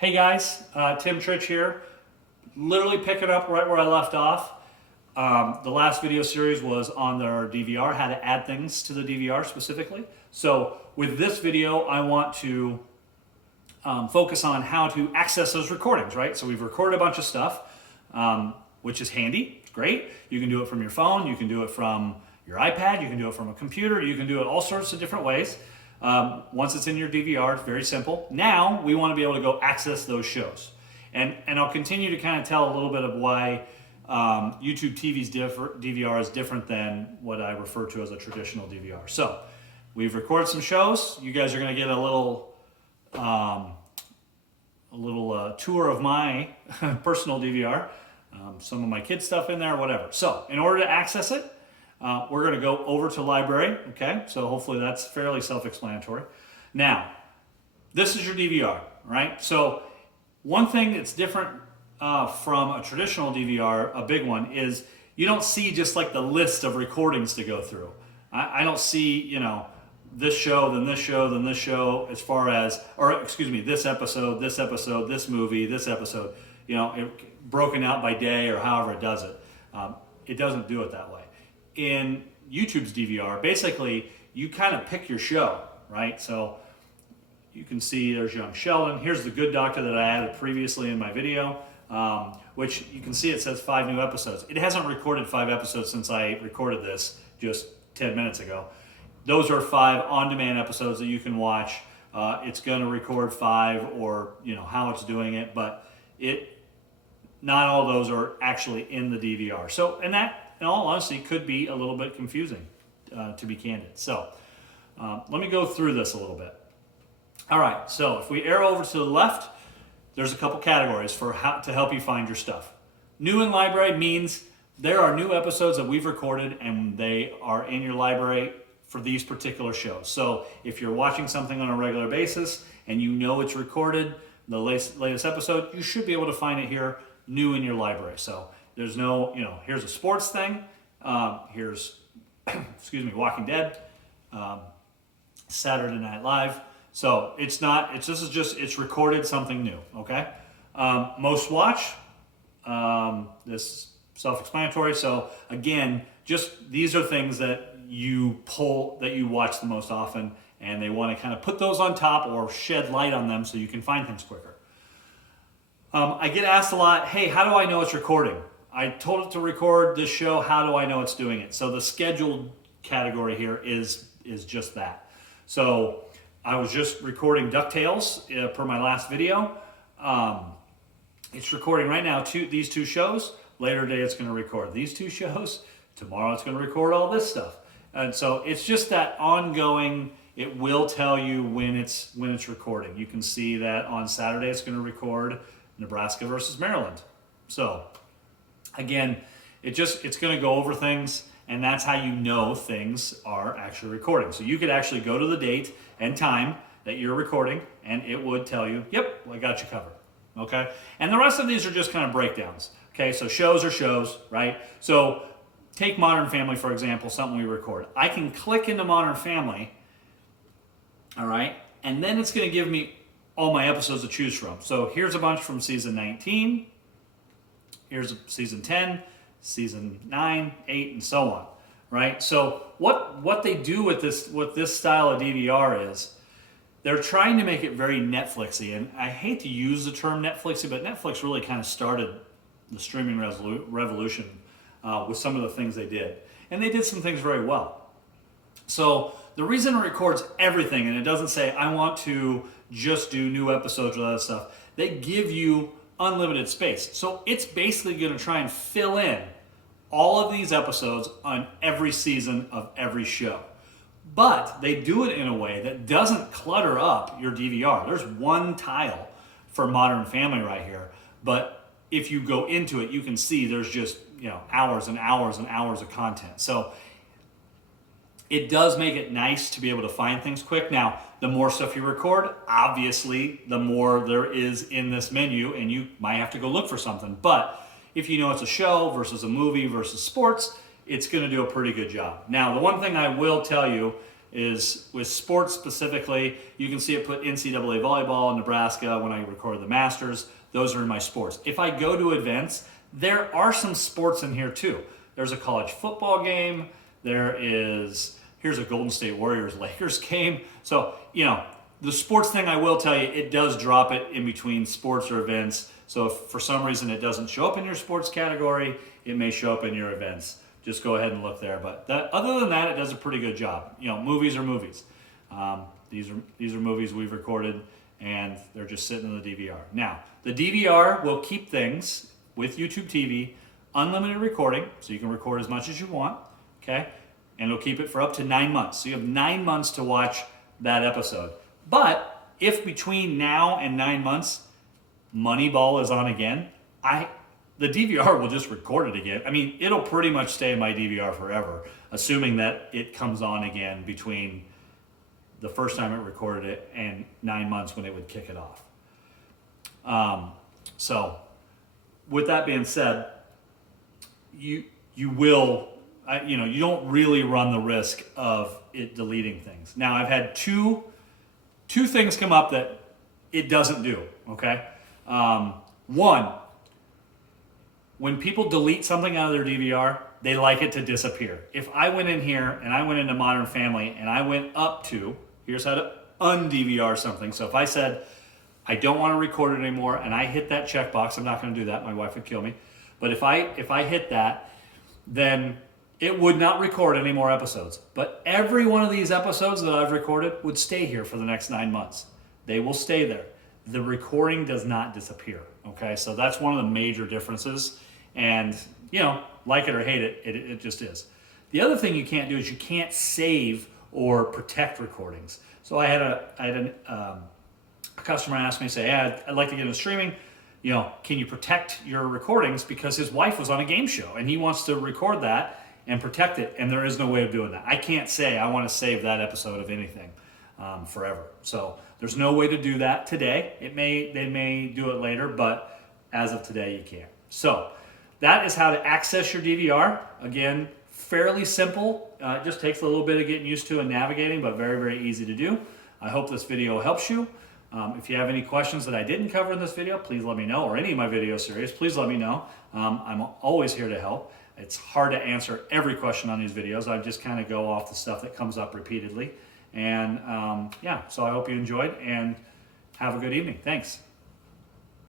Hey guys, Tim Trich here. Literally picking up right where I left off. The last video series was on their DVR, how to add things to the DVR specifically. So with this video, I want to focus on how to access those recordings, right? So we've recorded a bunch of stuff, which is handy, it's great. You can do it from your phone, you can do it from your iPad, you can do it from a computer, you can do it all sorts of different ways. Once it's in your DVR, it's very simple. Now we want to be able to go access those shows. And I'll continue to kind of tell a little bit of why YouTube TV's DVR is different than what I refer to as a traditional DVR. So we've recorded some shows. You guys are going to get a little tour of my personal DVR, some of my kids' stuff in there, whatever. So in order to access it, we're going to go over to library, okay? So hopefully that's fairly self-explanatory. Now, this is your DVR, right? So one thing that's different from a traditional DVR, a big one, is you don't see just like the list of recordings to go through. I don't see, you know, this show, then this show, then this show, as far as, or excuse me, this episode, this movie, this episode, you know, broken out by day or however it does it. It doesn't do it that way. In YouTube's DVR, basically, you kind of pick your show, right? So you can see there's Young Sheldon. Here's The Good Doctor that I added previously in my video, which you can see it says 5 new episodes. It hasn't recorded 5 episodes since I recorded this just 10 minutes ago. Those are 5 on-demand episodes that you can watch. It's going to record 5 or, you know, how it's doing it, but not all of those are actually in the DVR. So, and that, in all honesty, could be a little bit confusing, to be candid. So let me go through this a little bit. All right, so if we arrow over to the left, there's a couple categories for how to help you find your stuff. New in library means there are new episodes that we've recorded and they are in your library for these particular shows. So if you're watching something on a regular basis and you know it's recorded, the latest episode, you should be able to find it here, new in your library. So there's no, you know, here's a sports thing, here's, excuse me, Walking Dead, Saturday Night Live. So it's not, this is just, it's recorded something new, okay? Most watch, this self-explanatory. So again, just these are things that you pull, that you watch the most often, and they want to kind of put those on top or shed light on them so you can find things quicker. I get asked a lot, hey, how do I know it's recording? I told it to record this show, how do I know it's doing it? So the scheduled category here is just that. So I was just recording DuckTales per my last video. It's recording right now these 2 shows. Later today it's going to record these 2 shows. Tomorrow it's going to record all this stuff. And so it's just that ongoing, it will tell you when it's recording. You can see that on Saturday it's going to record Nebraska versus Maryland. So again, it's going to go over things, and that's how you know things are actually recording. So you could actually go to the date and time that you're recording, and it would tell you, yep, I got you covered, okay? And the rest of these are just kind of breakdowns, okay? So shows are shows, right? So take Modern Family, for example, something we record. I can click into Modern Family, all right? And then it's going to give me all my episodes to choose from. So here's a bunch from season 19. Here's season 10, season 9, 8, and so on, right? So what they do with this style of DVR is they're trying to make it very Netflixy. And I hate to use the term Netflixy, but Netflix really kind of started the streaming revolution with some of the things they did. And they did some things very well. So the reason it records everything, and it doesn't say, I want to just do new episodes or that stuff, they give you unlimited space. So it's basically going to try and fill in all of these episodes on every season of every show. But they do it in a way that doesn't clutter up your DVR. There's one tile for Modern Family right here. But if you go into it, you can see there's just, you know, hours and hours and hours of content. So it does make it nice to be able to find things quick. Now, the more stuff you record, obviously, the more there is in this menu, and you might have to go look for something. But if you know it's a show versus a movie versus sports, it's going to do a pretty good job. Now, the one thing I will tell you is with sports specifically. You can see it put NCAA volleyball, Nebraska, when I recorded the Masters. Those are in my sports. If I go to events, there are some sports in here too. There's a college football game. Here's a Golden State Warriors Lakers game. So, the sports thing, I will tell you, it does drop it in between sports or events. So if for some reason it doesn't show up in your sports category, it may show up in your events. Just go ahead and look there. But other than that, it does a pretty good job. Movies are movies. These are movies we've recorded, and they're just sitting in the DVR. Now, the DVR will keep things with YouTube TV, unlimited recording, so you can record as much as you want, okay? And it'll keep it for up to 9 months. So you have 9 months to watch that episode. But if between now and 9 months, Moneyball is on again, the DVR will just record it again. I mean, it'll pretty much stay in my DVR forever, assuming that it comes on again between the first time it recorded it and 9 months when it would kick it off. So, with that being said, you don't really run the risk of it deleting things. Now, I've had two things come up that it doesn't do, okay? One, when people delete something out of their DVR, they like it to disappear. If I went in here and I went into Modern Family and I went up to, here's how to un-DVR something. So if I said, I don't want to record it anymore, and I hit that checkbox, I'm not going to do that, my wife would kill me. But if I hit that, then it would not record any more episodes. But every one of these episodes that I've recorded would stay here for the next 9 months. They will stay there. The recording does not disappear, okay? So that's one of the major differences. And, like it or hate it, it just is. The other thing you can't do is you can't save or protect recordings. So I had a customer ask me, say, hey, I'd like to get into streaming. Can you protect your recordings? Because his wife was on a game show and he wants to record that and protect it, and there is no way of doing that. I can't say I want to save that episode of anything forever. So there's no way to do that today. They may do it later, but as of today, you can't. So that is how to access your DVR. Again, fairly simple. It just takes a little bit of getting used to and navigating, but very, very easy to do. I hope this video helps you. If you have any questions that I didn't cover in this video, please let me know, or any of my video series, please let me know. I'm always here to help. It's hard to answer every question on these videos. I just kind of go off the stuff that comes up repeatedly. And so I hope you enjoyed, and have a good evening. Thanks.